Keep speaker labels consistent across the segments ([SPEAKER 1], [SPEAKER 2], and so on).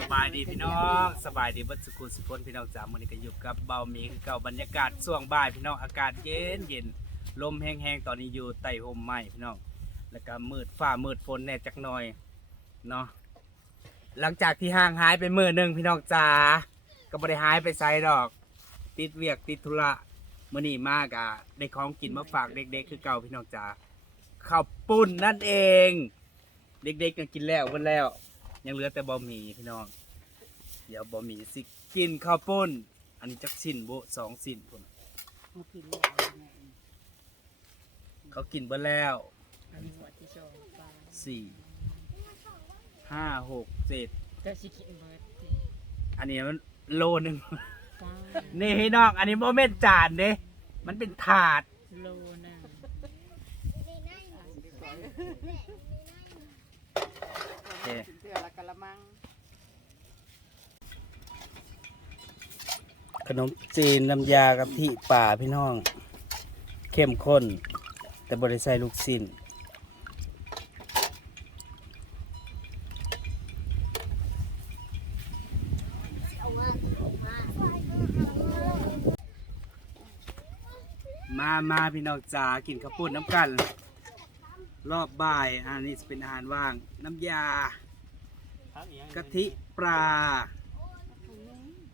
[SPEAKER 1] สบายดีพี่น้องสบายดีเบัดสุขุสุคนพี่น้องจ๋ามื้อนี้ก็อยู่กับเบาหมีคือเก่าบรรยากาศช่วงบ่ายพี่น้องอากาศเย็นเย็นลมแห้งๆตอนนี้อยู่ใต้ร่มไม้พี่น้องแล้วก็มืดฟ้ามืดฝนแน่จักหน่อยเนาะหลังจากที่ห่างหายไปมื้อหนึงพี่น้องจ๋าก็บ่ได้หายไปไสดอก ติดเวียกติดธุระมื้อนี้มากอะได้ของกินมาฝากเด็กๆ คือเก่าพี่น้องจ๋าข้าวปุ้นนั่นเอง เด็กๆก็กินแล้วเพิ่นแล้ว ยังเหลือแต่บะหมี่พี่น้อง เดี๋ยวบะหมี่สิกินข้าวปุ้น อันนี้จักชิ้นโบสองชิ้นพุ่น
[SPEAKER 2] มากินแล้วแม่
[SPEAKER 1] เขากินเบิ่แล้ว
[SPEAKER 2] อันนี้หัวที่ชอบปลา
[SPEAKER 1] สี่ห้าหกเจ็ด
[SPEAKER 2] ก็สิกินเบิด
[SPEAKER 1] อันนี้มันโลหนึ่ง
[SPEAKER 2] ปลา
[SPEAKER 1] นี่พี่น้อง อันนี้โมเมนจานเด้มันเป็นถาด
[SPEAKER 2] โลน่ะ
[SPEAKER 1] โอเค
[SPEAKER 3] เสื อละกะละมัง
[SPEAKER 1] ขนมจีนน้ำยากะทิป่าพี่น้อง เข้มข้น แต่บริใส่ลูกสิ้นมามาพี่น้องจ๋ากินข้าวปุ้นน้ำกัน รอบบ่ายอันนี้จะเป็นอาหารว่าง น้ำยา กะทิปลา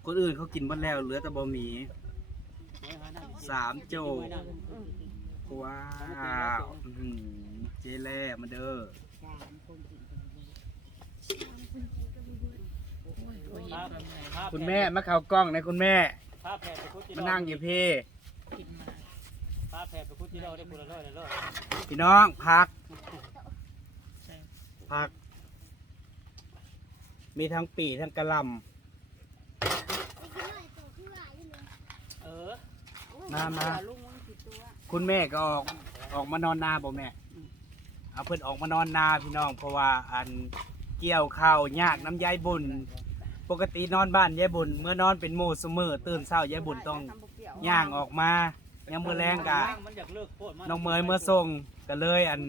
[SPEAKER 1] คนอื่นเขากินหมดแล้วเหลือแต่บะหมี่สามโจกว้าวอื้อหือเจแล่มาเด้อ
[SPEAKER 2] สามคนกินกันเบิดโอ้ยบ่เห็นความไหน
[SPEAKER 1] คุณแม่มาเข้ากล้องนะคุณแม่
[SPEAKER 4] ภาพแผ่ไปคุดที่
[SPEAKER 1] มานั่งอยู่พี่
[SPEAKER 2] กินมา
[SPEAKER 4] ภาพแผ่ไปคุดที่เราได้พูดละร้อยละร้อย
[SPEAKER 1] พี่น้องพัก
[SPEAKER 2] ใช่
[SPEAKER 1] พัก มีทั้งปีทั้งกระหล
[SPEAKER 4] เออำ
[SPEAKER 1] มามา
[SPEAKER 3] ลุงมึงผิดตัว
[SPEAKER 1] คุณแม่ก็ออกออกมานอนนาบ่แม่เอาเพิ่นออกมานอนนาพี่น้อง เพราะว่าอันเกี่ยวข้าวยากน้ำยายบุญ ปกตินอนบ้านยายบุญเมื่อนอนเป็นหมู่เสมอตื่นเช้ายายบุญต้อง
[SPEAKER 3] ทำบุกเกี่ยว
[SPEAKER 1] ย่างออกมายังมือแรงกะ
[SPEAKER 4] มันอยากเลิกโคตรมัน
[SPEAKER 1] น้องเมยเมื่อส่งก็เลยอัน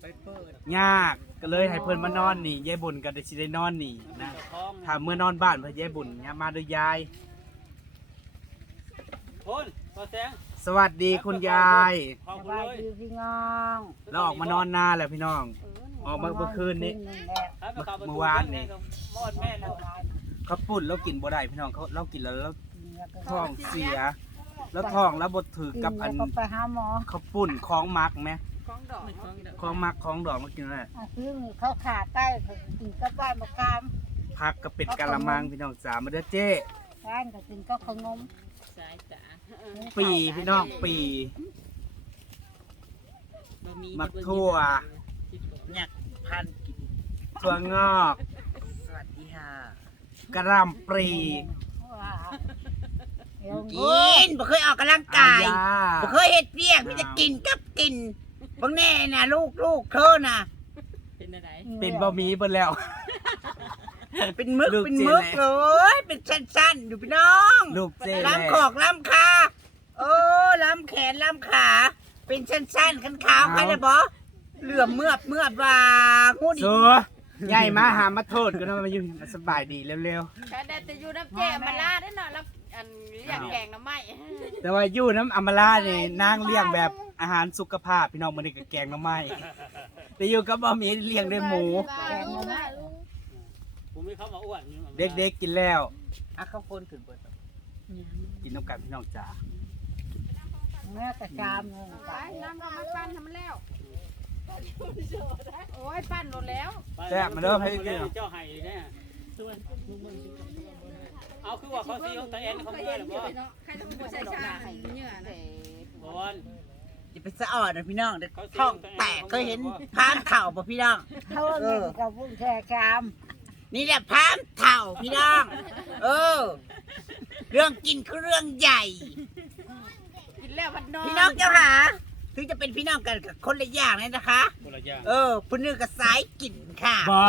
[SPEAKER 4] ไปเปิด
[SPEAKER 1] ยาก ก็เลยให้เพิ่นมานอนนี่ยายบุญก็ได้สิได้นอนนี่นะ
[SPEAKER 4] เจ้าของ
[SPEAKER 1] ถ้าเมื่อนอนบ้านเพิ่นยายบุญเนี่ยมาด้วยยาย
[SPEAKER 4] คนตัวแสง
[SPEAKER 1] สวัสดีคุณยาย
[SPEAKER 4] ขอบ
[SPEAKER 2] ส
[SPEAKER 4] คุณ
[SPEAKER 2] บาย
[SPEAKER 4] เลย
[SPEAKER 2] ดีพี่น้อง
[SPEAKER 1] เราออกมานอนนาแล้วพี่น้อง ออกมาเมื่อคืนนี้เมื่อวานนี่
[SPEAKER 4] มอดแม่นะ
[SPEAKER 1] เขาวปุ่นเรากินบ่ได้พี่น้องเขาเรากินแล้วแล้วท้องเสีย แล้วท้องแล้วบ่ถือกับอัน
[SPEAKER 2] ก็ไปหาหมอ
[SPEAKER 1] เขาวปุ่นของมักไหม
[SPEAKER 3] ของดอก
[SPEAKER 2] ไม่ต้องเดี๋ยว
[SPEAKER 1] ของมักของดอกมากินอะไร
[SPEAKER 2] อะคือเขาขาใกล้กินกับบ้านมะกาม
[SPEAKER 1] ผักก็เป็ดกะละมังพี่น้องจ๋ามาเด้อเจ้
[SPEAKER 2] ร้านก็กินก็ขนมสายตา
[SPEAKER 1] ปีพี่น้องปีมักทั่ว
[SPEAKER 2] อยากพันกิน
[SPEAKER 1] ถั่วงอก
[SPEAKER 3] สวัสดีค่ะ
[SPEAKER 1] กระหล่ำปรี
[SPEAKER 3] กินบ่เคยออกกำลังกาย
[SPEAKER 1] อายา
[SPEAKER 3] บ่เคยเฮ็ดเปียกมีแต่กินกับกิน บางแน่น่ะลูกลูกเธอน่ะ
[SPEAKER 2] เป็นอะไร
[SPEAKER 1] เป็นบะหมี่เบิ่แล้ว
[SPEAKER 3] เป็นมึก
[SPEAKER 1] ลูก
[SPEAKER 3] เป็น
[SPEAKER 1] เจ
[SPEAKER 3] มึก
[SPEAKER 1] แหละ
[SPEAKER 3] เลยเป็นสั้นๆอยู่พี่น้อง
[SPEAKER 1] ลูกเจ้
[SPEAKER 3] ล้ำขอกล้ำขาโอ้ล้ำแขนล้ำขา เป็นสั้นๆคันขาวใครนะบอเหลื่อมเมือบเมือบว่างูดิ
[SPEAKER 1] สัวใหญ่มาหามาโทษก็นมาอยู่สบายดีเร็ว
[SPEAKER 5] แค่ได้แต่อยู่น้ำแจ่มาลาได้เนาะแล้ว อันเรียกแกงน้ำไหม้
[SPEAKER 1] ๆแต่ว่าอยู่น้ำอำมาลานี่นางเลี้ยงแบบอาหารสุขภาพพี่น้องมันนี่ก็แกงหน้ำไม้แต่อยู่กับบะหมี่เลี้ยงด้วยหมู
[SPEAKER 4] ผมมีเขามาอ้วน
[SPEAKER 1] เด็กๆกินแล้วอะข้าวปุ้นถึงเปิดกินน้ำกันพี่น้องจ๋า
[SPEAKER 2] แม่กระจามเลย
[SPEAKER 5] ไปน้ำก็มาปั้นทำมันแล้วโอ้ยปั้นหมดแล้ว
[SPEAKER 4] เจ้าไห้เนี่ย เอาคือว่าเขาซีของตาแอนเขาไม่ได้หรอบ่
[SPEAKER 5] ใครจะมาใส่ชาเนื้อนะ
[SPEAKER 4] บอล
[SPEAKER 3] อย่าไปสะออดนะพี่น้องเดี๋ยวท้องแตกเคยเห็นพามเข่าป่ะพี่น้อง
[SPEAKER 2] เขาเงินกับพุ่งแช่ชาม
[SPEAKER 3] นี่แหละพามเข่าพี่น้อง เออ เรื่องกินคือเรื่องใหญ่
[SPEAKER 5] กินแล้วพันนอน
[SPEAKER 3] พี่น้องเจ้าหา ถึงจะเป็นพี่น้องกันกับคนละอย่างเลยนะคะ
[SPEAKER 4] คนละอย่าง
[SPEAKER 3] เออผู้นึงกับสายกลิ่นค่ะ
[SPEAKER 1] บอ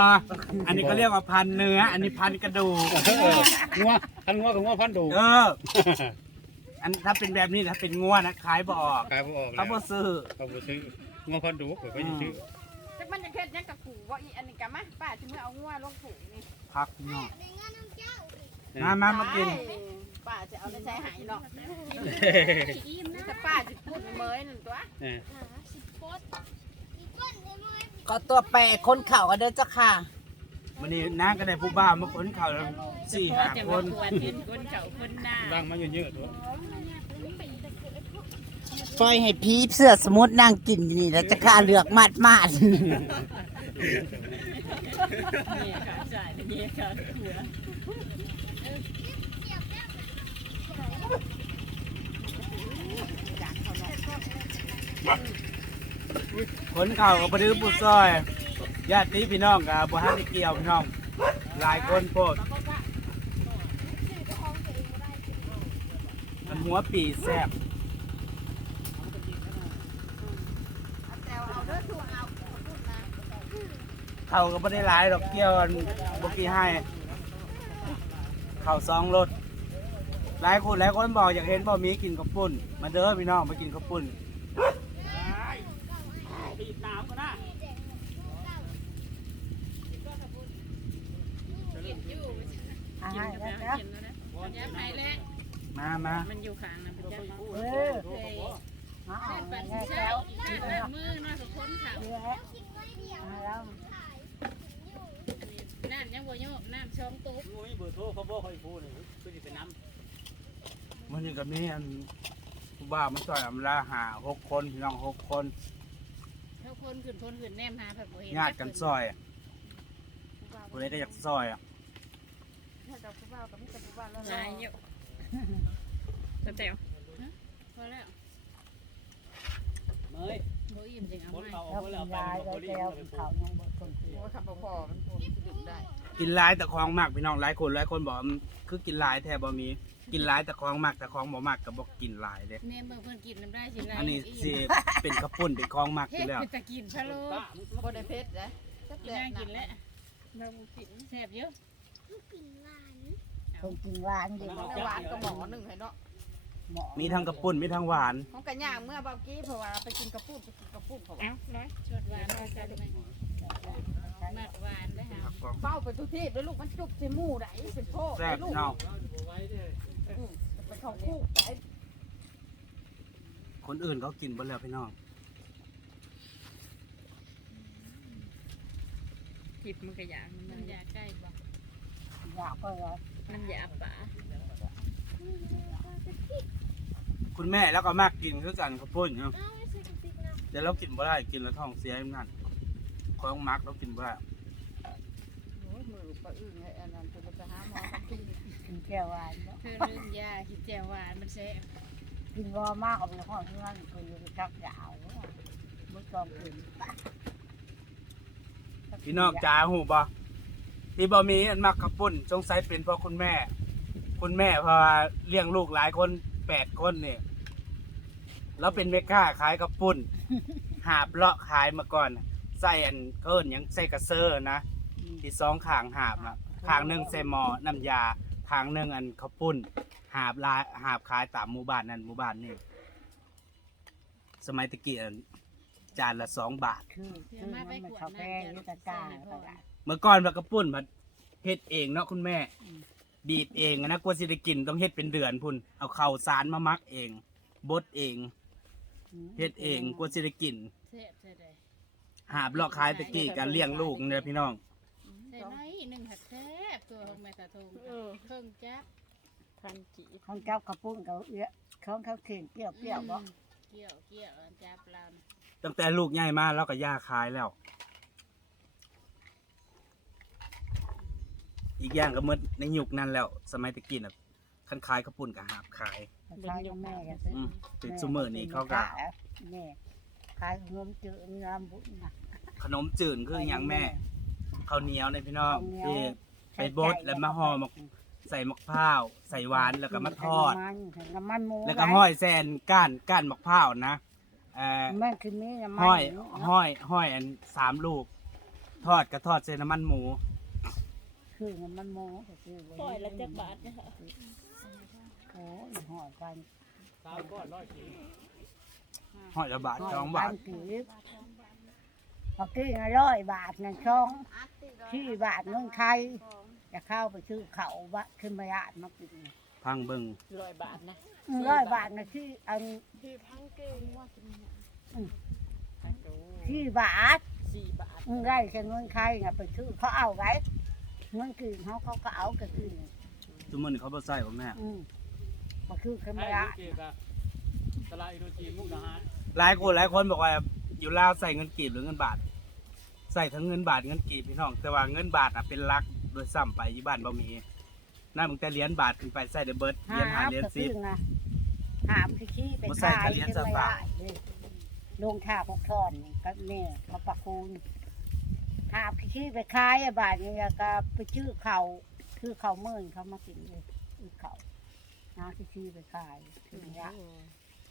[SPEAKER 1] อันนี้ก็เรียกว่าพันเนื้อ อันนี้พันกระดูก
[SPEAKER 4] งัวพันงัวกับงัวพันดู
[SPEAKER 1] เออ อันถ้าเป็นแบบนี้ถ้าเป็นงัวนะขายบ่ออก
[SPEAKER 4] ขายบ่ออกแล้
[SPEAKER 1] เขา
[SPEAKER 4] ว
[SPEAKER 1] บ่ซื้อ
[SPEAKER 4] เขาบ่ซื้องัวพันดูก็ไปซื้อ
[SPEAKER 5] จักมันจะเค็ดยังกับขู่ว่าอีอันนี้กับมาป้าจะเมื่อเอางัวลงผูนี่
[SPEAKER 1] พักพี่น้องมามามากิน
[SPEAKER 5] ป้าจะเอาไปใช้หายเนาะ แต่ป้าจะพูดเมยหนึ่งตัว
[SPEAKER 4] เออ
[SPEAKER 3] ก็ตัวแปรคนเข่ากันเด้อจ้าค่ะ
[SPEAKER 1] วันนี้น้าก็ได้ผู้บ้าวมาขนข้าวสี่ห้าคน
[SPEAKER 5] คนเก่าคนหน้า
[SPEAKER 4] ร่างมาเยอะๆตัว
[SPEAKER 3] ปล่อยให้พีเสื้อสมุดนั่งกินอยู่นี่แล้วจะค่าเลือกมาดมาด
[SPEAKER 5] เนี่ยค่ะใช่เนี่ยค่ะหัว
[SPEAKER 1] ขนข้ากับปดื้อปุซอยญาติพี่น้องกับบัวฮันเกี่ยวพี่น้อง หลายคนโพดมันหัวปีแซ่บเขาก็ไม่ได้หลายดอกเกี่ยวกันบกี้ให้ เขาสองรถหลายคนหลายคนบอกอยากเห็นบ่มีกินข้าวปุ้นมาเด้อพี่น้องมากินข้าวปุ้น
[SPEAKER 4] ตีตามก็ได้
[SPEAKER 2] อาหารแล้ว
[SPEAKER 5] เห็นแล้วนะยับไหนแหละ
[SPEAKER 1] มามั
[SPEAKER 5] นอยู่ข้างนะพี่จ้า
[SPEAKER 2] เออมาเอาแล้วแล้ว
[SPEAKER 5] หน้ามือหน้าสุคนขาว
[SPEAKER 2] แล้ว
[SPEAKER 5] น้ำยังบ่โยกน้ำช่องตุ๊บ
[SPEAKER 4] มีเบอร์โทรเขาบอกเขาอีกผู้นึ่งคือสิเป็นน้ำ
[SPEAKER 1] มันนี่กับนี่อันผู้ามันซอยอำลาหาหกคนพี่น้องหกคน
[SPEAKER 5] เท่าคนขึ้นคนขึ้นแนมหาแบบบ่เห็น
[SPEAKER 1] ญาติกันซอยคนใดก็อยากซอยอะ
[SPEAKER 5] ลายเยอะ เต๋วพอแล้วำ
[SPEAKER 4] เมย
[SPEAKER 5] บ่อิ่มจริงเอา
[SPEAKER 4] คน
[SPEAKER 5] ไหม
[SPEAKER 4] เขาเอา
[SPEAKER 2] แล้ว
[SPEAKER 4] ไป
[SPEAKER 2] กิ
[SPEAKER 4] แล้ว
[SPEAKER 2] น
[SPEAKER 4] ไป
[SPEAKER 2] ยาย
[SPEAKER 4] เขา
[SPEAKER 2] แล้ว
[SPEAKER 4] เลี้ยง
[SPEAKER 2] แล้ว
[SPEAKER 4] เขาไป
[SPEAKER 2] เขา
[SPEAKER 4] พู
[SPEAKER 2] ยังบ่คนกิน
[SPEAKER 5] โอ้ขับพอมันผมดื่มได้
[SPEAKER 1] กินหลายแต่ของมากพี่น้องหลายคนหลายคนบอกว่ามันคือกินหลายแทบบ่มี กินหลายแต่ของมากแต่ของบ่มากก็บ่กินหลายเด้
[SPEAKER 5] แม่เบิ่งเพิ่นกินน้ำได้สิไร
[SPEAKER 1] อันนี้สิเป็นกระปุ่นเป็นของมากอ
[SPEAKER 5] เฮ็ด
[SPEAKER 1] ยู่แล้ว
[SPEAKER 5] เป็นตะกินพะโล้
[SPEAKER 4] ป้า
[SPEAKER 5] บ่ได้เผ็ดนะน่ากินแล้วเรากินแซ่บเยอะ
[SPEAKER 2] คนกินหวานดี
[SPEAKER 5] หวานก็หมอหนึ่งให้เนาะ
[SPEAKER 2] หมอ
[SPEAKER 1] มีทั้งกระปุ่นมีทั้งหวาน
[SPEAKER 5] ของกันย่างเมื่อเบากี้เพราะว่าไปกินกระปุกไปกินกระปุกเพราะว่าเอ้าร้อยชดหวานเอาจัดไปมากหวานได้ฮะเป้าไปทุกที่ด้วยลูกมันจุกใส่หมูได้เป็นโพก
[SPEAKER 1] แซ่บ
[SPEAKER 5] ลูก
[SPEAKER 1] เนาะ
[SPEAKER 5] ไปเข้าคู่ไป
[SPEAKER 1] คนอื่นเขากินบ่แล้วพี่น้อง
[SPEAKER 5] จิบมันก็อยากมันอยากใกล้บ่
[SPEAKER 2] อยากก็เลย
[SPEAKER 5] มันอยากป่า
[SPEAKER 1] คุณแม่แล้วก็มากกินคือกันกระปุ่นเนาะแต่เรากินบ่ได้กินแล้วท้องเสียนั่นของมักเรากินบ่ได้
[SPEAKER 5] โอ้ยมือปลาอึ่งไอ้อันนั้นคือไปหาหมอกิน
[SPEAKER 2] กินแก้วหวานเนาะ
[SPEAKER 5] เธอลืมยาคิดแจ่วหวานมันแซ่บ
[SPEAKER 2] กินรอมากเอาไปห้องที่นั่นคือจักยาวไม่จอมกิน
[SPEAKER 1] พี่น้องจ๋าหูบ่ที่บ่มีอันมักกระปุ่นสงสัยเป็นเพราะคุณแม่ คุณแม่เพราะว่าเลี้ยงลูกหลายคนแปดคนเนี่ยแล้วเป็นแม่ค้าขายกระปุ่น หาบเลาะขายมาก่อน ใส่อันเกินหยังใส่กระเซอร์นะที่สองขางหาบนะขางหนึ่งใส่หมอน้ำยาขางหนึ่งอันข้าวปุ้น หาบลายหาบขายตามหมู่บ้านนั่นหมู่บ้านนี่สมัยตะกี้อันจานละสองบาท
[SPEAKER 2] คือคือมันไม่ชอบแป้งนี่ตะกร้าก็ได้
[SPEAKER 1] เมื่อก่อนว่ากระปุ้นผัดเฮ็ดเองเนาะคุณแม่ บีบเองอะนะกลัวสิได้กินต้องเฮ็ดเป็นเดือนพุ่นเอาข้าวสารมามักเอง บดเองเฮ็ดเองกลัวสิได้กิน
[SPEAKER 5] แซ่บแซ่บเลย
[SPEAKER 1] หาบเลาะขายตะกี้การเลี้ยงลูกเนี่ยพี่น้อง
[SPEAKER 5] แต่น้อยหนึ่งหัดแซ่บตัวของแม่ตาทงเพิ่งจักพันจี
[SPEAKER 2] ของเจ้ากระปุ้งเขาเอี้ยของเขาเข่งเปรี้ยวเปรี้ยวบ่
[SPEAKER 5] เกี่ยวเกี่ยวอันจับเรา
[SPEAKER 1] ตั้งแต่ลูกใหญ่มาแล้วก็ย่าขายแล้ว อีกอย่างก็หมดในยุคนั้นแล้ว สมัยตะกี้น่ะคันขายกระปุ่นกับหาบขาย
[SPEAKER 2] ขายกับแม่กันซื้อ
[SPEAKER 1] อืมถึงซุมื้อนี้เขาก็
[SPEAKER 2] แม่ขายขนมจืดงามบุญนะ
[SPEAKER 1] ขนมจืดคืออย่างแม่ข้าวเหนียวในพี่น้อง
[SPEAKER 2] ข้าวเหนียว
[SPEAKER 1] ที่ ไปบดแล้วมาห่อมา ใส่มะพร้าว ใส่หวานแล้วก็มาทอด
[SPEAKER 2] น้ำมันน้ำมันหมู
[SPEAKER 1] แล้วก็ห้อยแซนก้านก้านมะพร้าวนะเอ่อ
[SPEAKER 2] แม่คือมีน้ำมัน
[SPEAKER 1] ห้อย
[SPEAKER 2] เนาะ
[SPEAKER 1] ห้อยห้อยอันสามลูก ทอดก็ทอดใส่น้ำมันหมู
[SPEAKER 2] คือน้ำมันหมูก็คือ
[SPEAKER 5] ปล่อยละจักบาทนะคะ
[SPEAKER 2] โอ้ยห่อยกัน
[SPEAKER 4] สาวก้อนร้อยสี่
[SPEAKER 1] ห้อยละบาทสองบาท
[SPEAKER 2] กี่พอกี้ร้อยบาทนั่นช่องที่บาทเมืองไทยจะเข้าไปซื้อเขาวะขึ้นมาญาติมากิน
[SPEAKER 1] พังเบิ่ง
[SPEAKER 5] ร้อยบาทนะ
[SPEAKER 2] ร้อยบาทนะที่อัน
[SPEAKER 5] ที่พังเก่งว่ากินเนี่ย
[SPEAKER 2] ที่บาท
[SPEAKER 5] สี่บาท
[SPEAKER 2] มึงได้แค่เงินใครไงไปซื้อเขาเอาไว้ เงินกินเขาเขาก็เอาก็กิน
[SPEAKER 1] ทุกมื้อนี้เขาบ่ใส่บ่แม่
[SPEAKER 2] อืมมาคือขึ้น
[SPEAKER 4] ไอ้
[SPEAKER 2] มาญา
[SPEAKER 4] ลูก
[SPEAKER 2] ติ
[SPEAKER 4] เกียกับตลาดอินโดจีนมุกดาหาร
[SPEAKER 1] หลายคนหลายคนบอกว่าอยู่ลาวใส่เงินกีบหรือเงินบาท ใส่ทั้งเงินบาทเงินกีบพี่น้อง แต่ว่าเงินบาทอะเป็นหลักโดยซ้ำไปอยู่บ้านบ่มีน่ามึงแต่เหรียญบาทขึ้นไปใส่เดอะเบิร์ดเหรียญหาเหรียญ
[SPEAKER 2] ก็
[SPEAKER 1] สิ
[SPEAKER 2] ซื้
[SPEAKER 1] บ
[SPEAKER 2] อไงหามที่ขี้ไป
[SPEAKER 1] บ่ใส่
[SPEAKER 2] ขาย
[SPEAKER 1] กระเหรียญ
[SPEAKER 2] ขึ้นมา
[SPEAKER 1] สตา
[SPEAKER 2] ญา
[SPEAKER 1] ร์
[SPEAKER 2] ติเลยลงท่าพกทอนก็เนี่ยมาประคูณ หามที่ขี้ไปขายอะบาทนี่ก็ไปชื่อเขาชื่อเขาเมื่นเขามากินเลยชื่อเขาน้าที่ขี้ไปขายถึงยะ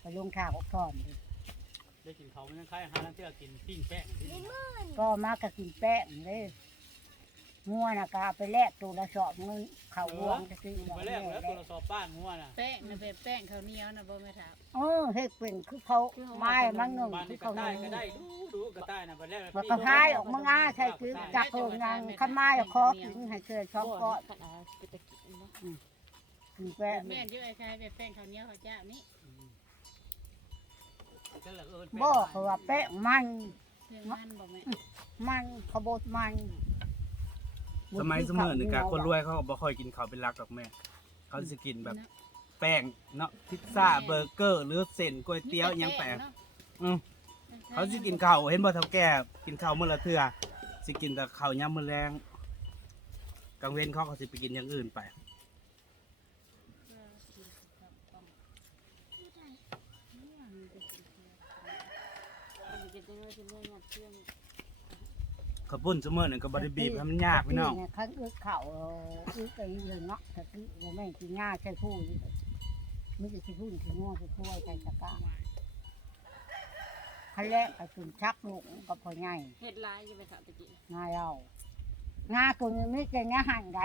[SPEAKER 2] ไปลงท่าพกทอนเลย
[SPEAKER 4] ได้กินเขาวมันยังคล้ายอาหารนั่นที่เรากินปิ้งแป้งที่
[SPEAKER 2] ก็มากระกินแป้งเลย งัวนะก็เอาไปแลกตัวละสอบเงินเขาวงจะซื้อ
[SPEAKER 4] ไปแรกแล้วตัวละสอบป้านงัวน่ะ
[SPEAKER 5] แป้งนะเป็นแป้งข้าวเหนียวนะบ่แม่ถาม
[SPEAKER 2] เออเฮ็ดเป็นคือเขาไม้มันงง
[SPEAKER 4] บ้าน
[SPEAKER 2] คื
[SPEAKER 4] นี้
[SPEAKER 2] อก
[SPEAKER 4] ระ
[SPEAKER 2] เขา
[SPEAKER 4] ต่าย
[SPEAKER 2] ง
[SPEAKER 4] ก็
[SPEAKER 2] ง
[SPEAKER 4] ได้ดูดูกระต่ายน่ะไปแรก
[SPEAKER 2] มันก็พายออกมาง่าใช่คือจักเพิ่งยังขันไม้อะคอกินให้เชื่อชอบก็กินแป้ง
[SPEAKER 5] แม่นอยู่ไอ้ชายเป็นแป้งข้าวเหนียวข้าวเจ้านี่
[SPEAKER 2] บอกเขาว่าแป้งมัน
[SPEAKER 5] เครื่องมันบ่แม่
[SPEAKER 2] มันขบดมัน
[SPEAKER 1] สมัยเสมอนี่กะคนรวยเขาก็บ่ค่อยกินข้าวเป็นหลักหรอกแม่ เขาสิกินแบบ แป้งเนาะพิซซ่าเบอร์เกอร์หรือเส้นก๋วยเตี๋ยวอิหยังแปลกอืม เขาสิกินข้าวเห็นบ่เท่าแก่กินข้าวมื้อละเทื่อสิกินแต่ข้าวยามมื้อแลงกลางเว้นเขาก็สิไปกินอย่างอื่นไป ข้าวปุ้นเสมอนี่ก็บ่ได้บีบให้มันยากพี่น้อง
[SPEAKER 2] ขันอึดเข่าอึดไอ้เรื่องเนาะถ้าคือบ่แม่นกินง่าใช่ผู้มันจะสิพูดถึงง้อสิช่วยใจตะกร้าขั้นแรกก็ถึงชักลูกก็พอใหญ่
[SPEAKER 5] เฮ็ดลายอยู่ไปค่ะตะกี้
[SPEAKER 2] งาเอางาตัวนี้ไม่เก่งงาหันได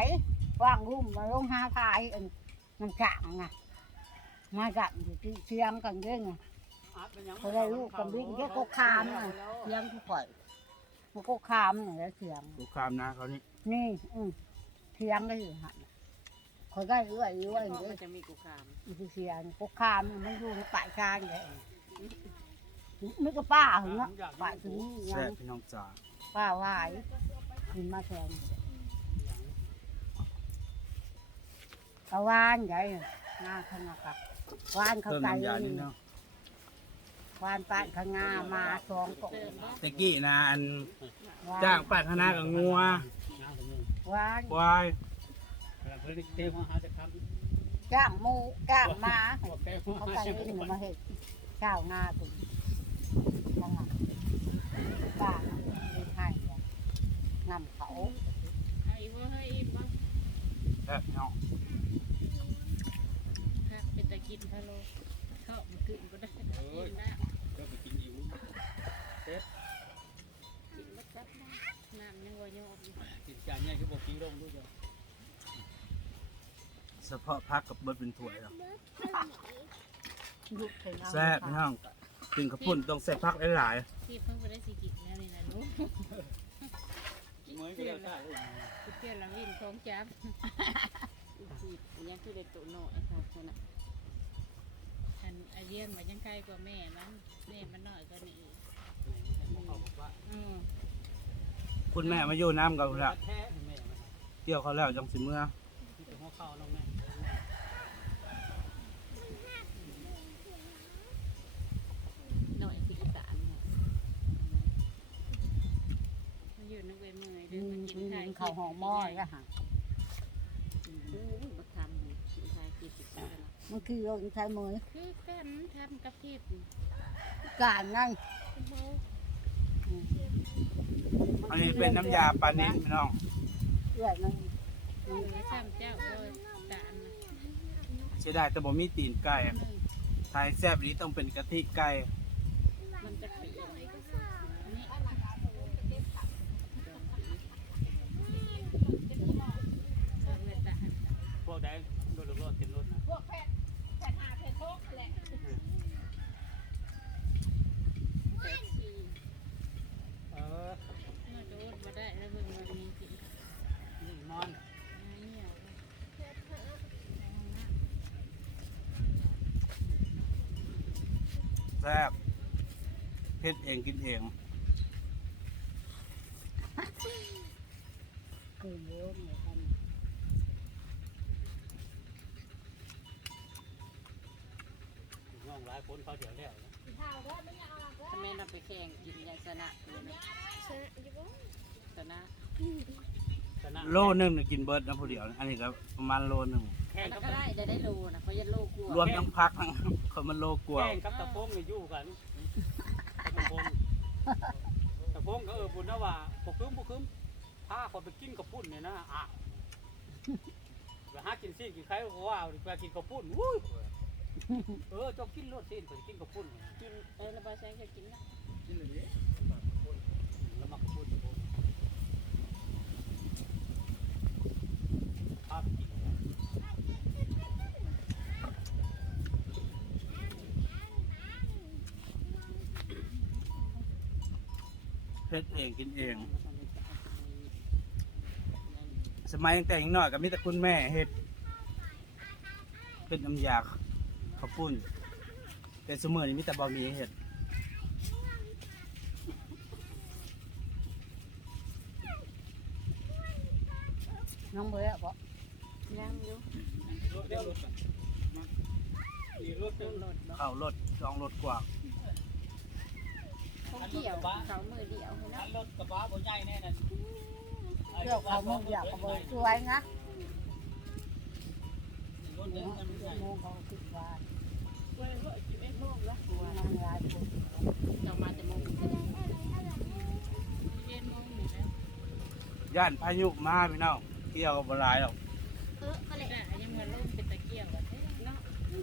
[SPEAKER 2] วางรุ่มมาลงหาทายอันน้ำฉางอะมาจับอยู่ที่เชียงกันเด้งอะเขาได้ลูกกันวิ่งแค่กกคามอะเชียงที่ข่อย มันกกคามเนี่ยแล้วเชียง
[SPEAKER 1] ลูกค้ามนะเขานี่
[SPEAKER 2] นี่ อืมเชียงก็อยู่หันเขาได้เอื้อยเอื้อย
[SPEAKER 5] พ่อ
[SPEAKER 2] เด้
[SPEAKER 5] มันจะมีกูคาม
[SPEAKER 2] อยู่เชียงกกคามมันอยู่ในป่าชานเลยไม่ก็ป้าหึงอะป่าถึงนี่ยั
[SPEAKER 1] แซ่บ
[SPEAKER 2] ง
[SPEAKER 1] พี่น้องจ๋า
[SPEAKER 2] ป้าวายกินมาแทนกะวานใหญ่งาขนาดกะวานเขา
[SPEAKER 1] เพิ่ม
[SPEAKER 2] ใจ
[SPEAKER 1] น้ำยานิดเนาะ
[SPEAKER 2] วานปานขงามาสองกล่อง
[SPEAKER 1] ตะกี้นะอัน
[SPEAKER 2] วาน
[SPEAKER 1] จ้างปากคณะกับงัว
[SPEAKER 2] วาน
[SPEAKER 1] ควาย
[SPEAKER 4] เพื่อนเต้หัวหาจะทำ
[SPEAKER 2] จ้างหมูจ้างหมา
[SPEAKER 4] หัวแป้งหัว
[SPEAKER 2] เขา
[SPEAKER 4] หา
[SPEAKER 2] ใจ
[SPEAKER 4] จะ
[SPEAKER 2] เอง
[SPEAKER 4] ทำ
[SPEAKER 2] มาเห็ดเช้างาตุนนั่งอะป้าไม่ให้อะนำเขา
[SPEAKER 5] ไอ้บ่เฮ้ยบ่
[SPEAKER 1] แซ่บพี่น้อง
[SPEAKER 5] ค่ะเป็นตะกินพะโลเข้ามันขึ้นบ่ได้ กินได้
[SPEAKER 4] ก็ไปกินอิ่ม
[SPEAKER 5] กินบ่จับน้ำยังบ่ยอม
[SPEAKER 4] กินจานเนี่ยคือบอกกินลงด้วยจ้ะ
[SPEAKER 1] เฉพาะพักกับเบิดเป็นถ้วยแล้ว
[SPEAKER 2] ยุบเป็นเอา
[SPEAKER 1] แซ่บพี่น้องกินข้าวปุ้นต้องใส่พักหลาย
[SPEAKER 5] ที่เพิ่งบ่ได้สิกินแล้วนี่นะลูก
[SPEAKER 4] กินมื้อก็ได้
[SPEAKER 5] คือเพื่อนละวินของจับสิยังคือได้ตุน้อยครับคนน่ะอันอาเยี่ยมว่ายังไกลกว่าแม่มัน แม่มันน้อยกว่านี้อีกอือ
[SPEAKER 1] ๆคุณแม่มาอยู่น้ำกับพุ่นละ
[SPEAKER 4] แท้แม่
[SPEAKER 1] เที่ยวเขาแล้วจังสิเมื่อ
[SPEAKER 4] ที่เป็นหัวข้าวน้องแม่
[SPEAKER 5] หน่อยสิอีสานเนี่ยมันอยู่นึกเว้ยเมื่อยเด้
[SPEAKER 2] อื
[SPEAKER 5] อ
[SPEAKER 2] ม
[SPEAKER 5] มันกินไทย
[SPEAKER 2] เขาห่อหม้อแล้วฮะ
[SPEAKER 5] อู้มาทำกินไทยกินสิบปีแล้ว
[SPEAKER 2] มันคือโรคใช้มือ
[SPEAKER 5] คือกันทำกับทิพย์
[SPEAKER 2] การนั่น
[SPEAKER 1] อันนี้เป็นน้ำยาปลาเน้นพี่น้อง
[SPEAKER 2] เอื้อยมัน
[SPEAKER 5] เออซ้ำเจ้าเลยตาลนะ
[SPEAKER 1] เสียดายแต่บ่มีตีนไก่อะทายแซ่บนี้ต้องเป็นกะทิไก่
[SPEAKER 5] มันจะปีนี่เอาเลยตาล
[SPEAKER 4] พวกใดโดนรถเต็มรถนะ
[SPEAKER 5] แปดสี่
[SPEAKER 4] เออ
[SPEAKER 5] เมื่อจะอดมาได้แล้วเบิ่งวันนี้สิ
[SPEAKER 4] นี่มอน
[SPEAKER 5] อืม
[SPEAKER 1] ซ่บเฮ็ดเองกินเอง
[SPEAKER 2] คือเยอะเหมือนกัน
[SPEAKER 4] น้องหลายคนเขาเดี๋ยวแล้วนะ
[SPEAKER 5] ทำไมเราไปแข่งกินยาชนะเลยนะชนะ
[SPEAKER 4] ชนะ
[SPEAKER 1] โลนึงน่ะกินเบิร์ดนะผู้เดียวอันนี้ก็ประมาณโลนึง
[SPEAKER 4] แข่ง
[SPEAKER 5] แล้
[SPEAKER 4] กั
[SPEAKER 5] ว
[SPEAKER 4] บ
[SPEAKER 5] ก็ได้ได้ได้โลนะเขาจะโลกลัว
[SPEAKER 1] รวมทั้งพักทั้งคนมันโลกว่า
[SPEAKER 4] แข่งกับตะโพงนี่อยู่กันตะโพงตะโพงก็เออบุญนะว่าบ่คืมบ่คืมพาคนไปกินกับปุ้นเนี่ยนะอะไปหากินซีนกินไข่ก็ว่าไปกินกับปุ้นอุ้ยเออเจ้ากินรสซีนไปกินกับปุ้น
[SPEAKER 5] กินเออระบายแสงจะกินนะ
[SPEAKER 4] แล้วมากับปุ้นตะโพงพาไปกิน
[SPEAKER 1] เฮ็ ดเองกินเอง สมัยตั้งแต่ยังน้อยก็มีแต่คุณแม่เฮ็ดเป็นน้ำยาข้าวปุ้นแต่สมัยนี้มีแต่บะหมี่เฮ็ด
[SPEAKER 2] น้องเบื่อบอก
[SPEAKER 5] ยังอยู่
[SPEAKER 4] รถเดี๋ยวรถก่อนมาอีรถเดี๋ยวรถ
[SPEAKER 1] เข้ารถสองรถกว่า
[SPEAKER 5] เกี่ยวเขามือเดียวเนาะ
[SPEAKER 4] อันรถกระบะบ่ใหญ่แน่นั่น
[SPEAKER 2] เที่ยวเขามึงอยากกระบิดสวยนะ
[SPEAKER 4] รถเดี๋ยวมันใหญ่
[SPEAKER 2] โมงเขาคิดว่า
[SPEAKER 5] เว้ยว้ยอยู่โมงละ
[SPEAKER 2] ตัวนั่งรายคน
[SPEAKER 5] เรามาแต่โมงเอ็ดโมงอยู่แล้ว
[SPEAKER 1] ย่านพายุมาพี่น้องเที่ยวก็บ่หลายหรอก
[SPEAKER 5] เอออะไรอะยังมาล่มเป็นตะเกียบอะเนาะ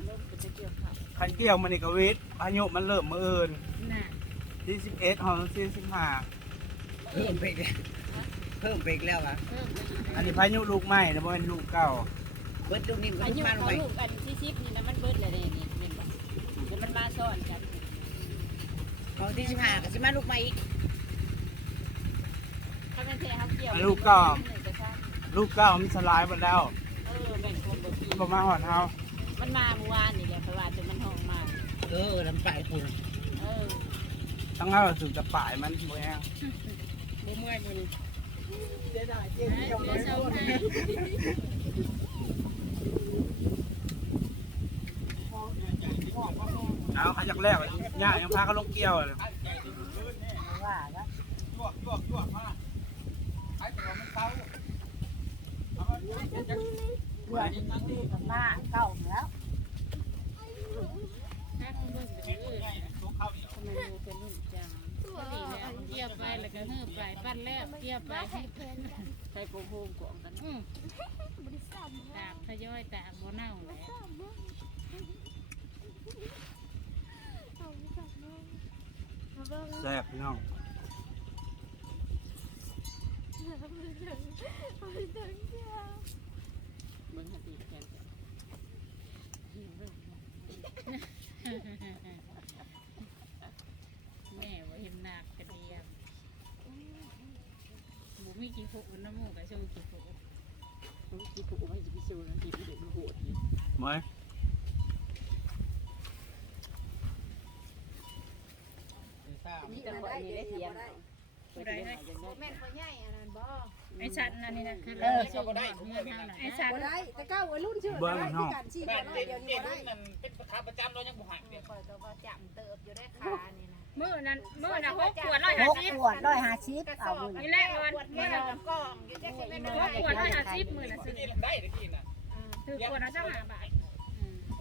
[SPEAKER 5] ล่มเป็นตะเกียบค่ะ
[SPEAKER 1] คันเกี่ยวมันนี่กวิทย์พายุมันเริ่มมืออื่น
[SPEAKER 5] น่ะ
[SPEAKER 1] ที่11เฮาที่15
[SPEAKER 3] เพิ่มไปอีกแล้วเพิ่มไปอีกแล้วอะ
[SPEAKER 5] เพิ่มไปอีก
[SPEAKER 1] อันนี้พายุลูกใหม่นะบ่แม่นลูกเก่า
[SPEAKER 3] เบิดตรงนี้มัน
[SPEAKER 5] อา
[SPEAKER 3] ก็
[SPEAKER 5] ยุ
[SPEAKER 3] มาลง
[SPEAKER 5] เขา
[SPEAKER 3] ไป
[SPEAKER 5] ลูกอันที่ซิปนี่นะมันเบิดเลยนี่เป็นแบบเดี๋ยวมันมาซ้อนกัน
[SPEAKER 3] ของที่สิบห้าก็สิมาลูกมาอีก
[SPEAKER 5] ถ้าเป็นเทเขาเกี่ยว
[SPEAKER 1] ลูกเก่าลูกเก่ามันสลายหมดแล้ว
[SPEAKER 5] เออแบ่งคนบ่ปี
[SPEAKER 1] บ่มาฮอดเฮา
[SPEAKER 5] มันมาเมื่อวานนี่แหละเพราะว่าจนมันห้องมา
[SPEAKER 3] เออลำไปคุณ
[SPEAKER 5] เออ
[SPEAKER 1] ทั้งเฮาสุดจะป่ายมันบ่แฮง
[SPEAKER 5] บ่เมื่อยมัน
[SPEAKER 3] เสียดาเจ๊
[SPEAKER 5] เดี๋ยวเช้าให้
[SPEAKER 1] เอาขยักแล้วย่ายังพาเขาลงเกี่ยวเลย
[SPEAKER 2] ว่าแล้ว
[SPEAKER 1] ยวกยวกยวกมาไอ้ตัวมันเก่า
[SPEAKER 2] เรื่อนี้กับหน้าเก่าแล้ว
[SPEAKER 5] ถ้าคุณเบิ่งไปเรื่อยทำไมดูเป็นรุ่นจังดีแล้วเกี่ยวไปแล้วก็เฮือไปปั้นแล้วเกี่ยวไปให้ใส่โป่งโฮมกล่องกันอือตากทยอยตากบ่เน่าแหละ
[SPEAKER 1] แซ่บพี่น้อง
[SPEAKER 5] เบิ่งให้ดีแค่นแมีกี่ผูน้ำมูกกับชูกี่ผูกี่ผูไม่จะพิสูนะกี่ผูมันโหด
[SPEAKER 1] มื้อ
[SPEAKER 5] มีแต่คนนี้ได้เทียมผู้ใดให้
[SPEAKER 6] แม่นพ่อใหญ่อันนั้นบ่
[SPEAKER 5] ไอ้ชัดนั่นนี่นะคือ
[SPEAKER 2] เออ
[SPEAKER 5] ก็ได้เงินเท่านั้นไอ้ชัด
[SPEAKER 6] ได้แต่ก้าววัยรุ่นชื่อบ่ได้ที่กันชี้ได้เดี๋ยวนี้ได้
[SPEAKER 4] มันเป็นขาประจำเรายังบ่หักเนี่ย
[SPEAKER 6] คอยก็ว่าจำเติบอยู่ได้ขานี่นะ
[SPEAKER 5] มื้อนั้นมื้อน่ะหกขวดร้อย
[SPEAKER 2] ห
[SPEAKER 5] ห้ากสิบ
[SPEAKER 2] ขวดร้อยห้าสิบ
[SPEAKER 6] กระ
[SPEAKER 2] เอา
[SPEAKER 6] สอบ
[SPEAKER 2] บุญ
[SPEAKER 5] นี่แหละวัน
[SPEAKER 6] ขวด
[SPEAKER 5] มื้
[SPEAKER 6] เมื่
[SPEAKER 5] อ
[SPEAKER 6] อ
[SPEAKER 5] น่ะ
[SPEAKER 6] ละกล่องอยู่ได้แค่เป็น
[SPEAKER 5] หกขวดร้อยห้าสิบมื้อน่ะซื้อ
[SPEAKER 4] ได้ตะกี้น่ะ
[SPEAKER 5] ถือขวดละเจ้าห้าบาท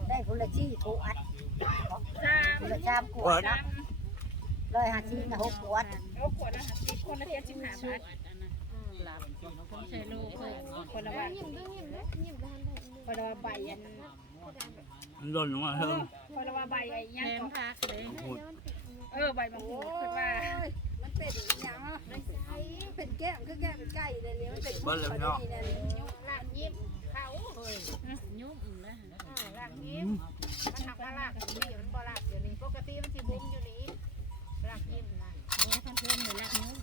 [SPEAKER 2] ได้คนละชี้ขวด
[SPEAKER 5] สาม
[SPEAKER 2] คนละสามขวดนะร้อยห้าสิบนะหกขวด
[SPEAKER 5] หกขวดละห้าสิบคนละเทียนสิบห้าบาทหลับใช้ลูกเพิ่นคนละบาท
[SPEAKER 6] ยิ้มด้วยยิ้มด้วยยิ้มด้วย
[SPEAKER 5] คนละใบอัน
[SPEAKER 1] มันหล่นลงมาเฮิง
[SPEAKER 5] คนละใบไอ้ยังก็พัก เลย
[SPEAKER 1] พูด
[SPEAKER 5] เออใบมะกรูดคือว่า
[SPEAKER 6] มันเป็นอย่างไม่ใช่เป็นแก้มคือแก้มเป็นไก่เลยนี่มันเป็น
[SPEAKER 1] เบิ้ลเลยพี่น้อง
[SPEAKER 6] นี่นะยุลากยิ้มเขา
[SPEAKER 5] ยุ่มนะ
[SPEAKER 6] อ่าลากยิ้มมันหักมาลากนี่มันบ่ลากอยู่นี่ปกติมันสิบุ้มอยู่นี่ลากยิ้มนะ
[SPEAKER 5] เนี่ยท่านเพื่อนหนูรักยุ่ม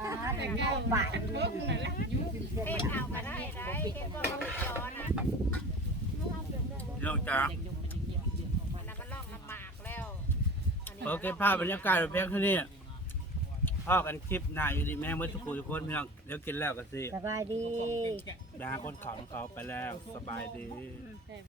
[SPEAKER 2] อ่าถึงเอาบ่าย
[SPEAKER 5] พวกนั่นแหละยุ่ม
[SPEAKER 6] เฮ็ดเอาก็ได้ได้เฮ็ดบ่ต้องจอนะ
[SPEAKER 1] พี่น้องจ้า โอเคภาพบรรยากาศแบบเพียงแค่นี้พ่อกันคลิปหน้าอยู่ดีแม่เมื่อทุกคนทุกคนพี่น้องเดี๋ยวกินแล้วกันสิ
[SPEAKER 2] สบายดี
[SPEAKER 1] ดาคนเขาของเขาไปแล้วสบายดี